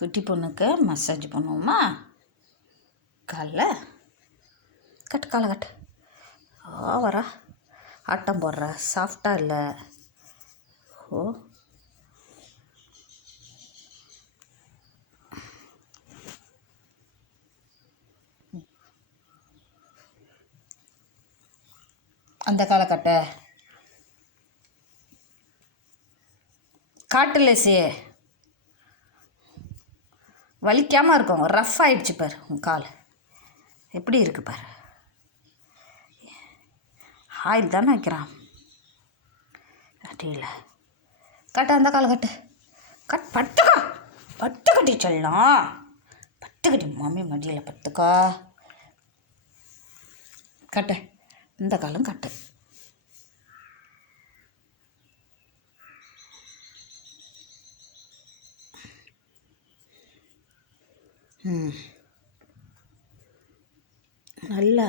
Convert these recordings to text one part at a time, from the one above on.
குட்டி பொண்ணுக்கு மசாஜ் பண்ணுவோமா? காலில் கட்டு, காலை கட்டு. ஓவரா ஆட்டம் போடுற, சாஃப்டாக இல்லை. ஓ, அந்த காலை கட்ட காட்டுலேசி வலிக்காமல் இருக்கும். ரஃப் ஆகிடுச்சு பாரு உன் கால், எப்படி இருக்கு பாரு. ஆயில் தானே வைக்கிறான் அடியில். கட்டு, அந்த காலை கட்டு. பட்டுக்கா, பட்டு கட்டி சொல்லலாம். பட்டு கட்டி மாமி மடியில் பட்டுக்கா. கட்டு, இந்த காலம் கட்டு. நல்லா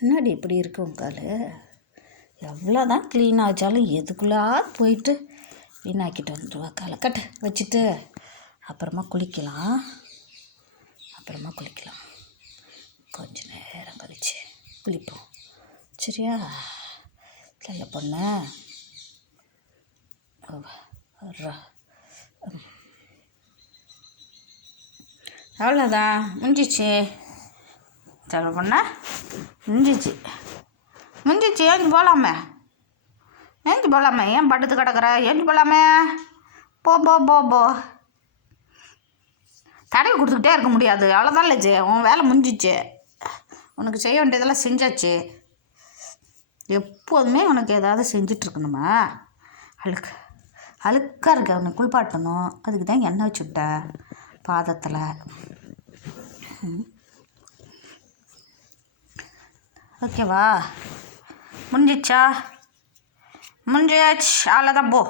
என்னடி இப்படி இருக்கு உன் கால்? எவ்வளோ தான் க்ளீன் ஆச்சாலும் எதுக்குள்ளே போயிட்டு வீணாக்கிட்டு வந்துடுவா. காலை கட்டு வச்சுட்டு அப்புறமா குளிக்கலாம். கொஞ்ச நேரம் கழிச்சு குளிப்போம், சரியா? நல்ல பொண்ணு. அவ்வளோதான், முடிஞ்சிச்சு. சொல்ல பொண்ணா, முடிஞ்சிச்சு. ஏஞ்சி போகலாமே, ஏன் படுத்து கிடக்குற? ஏஞ்சி போகலாமே. போ போ போ போ. தடவை கொடுத்துக்கிட்டே இருக்க முடியாது. அவ்வளோதான் இல்லைச்சு, உன் வேலை முடிஞ்சிச்சு. உனக்கு செய்ய வேண்டியதெல்லாம் செஞ்சாச்சு. எப்போதுமே உனக்கு ஏதாவது செஞ்சிட்ருக்கணுமா? அழுக்காக இருக்க, அவனை குளிப்பாட்டணும். அதுக்கு தான் எண்ணெய் வச்சு விட்டேன் பாதத்தில். ஓகேவா? முடிஞ்சிச்சா? முடிஞ்சாச்சு, அவ்வளோதான். போ.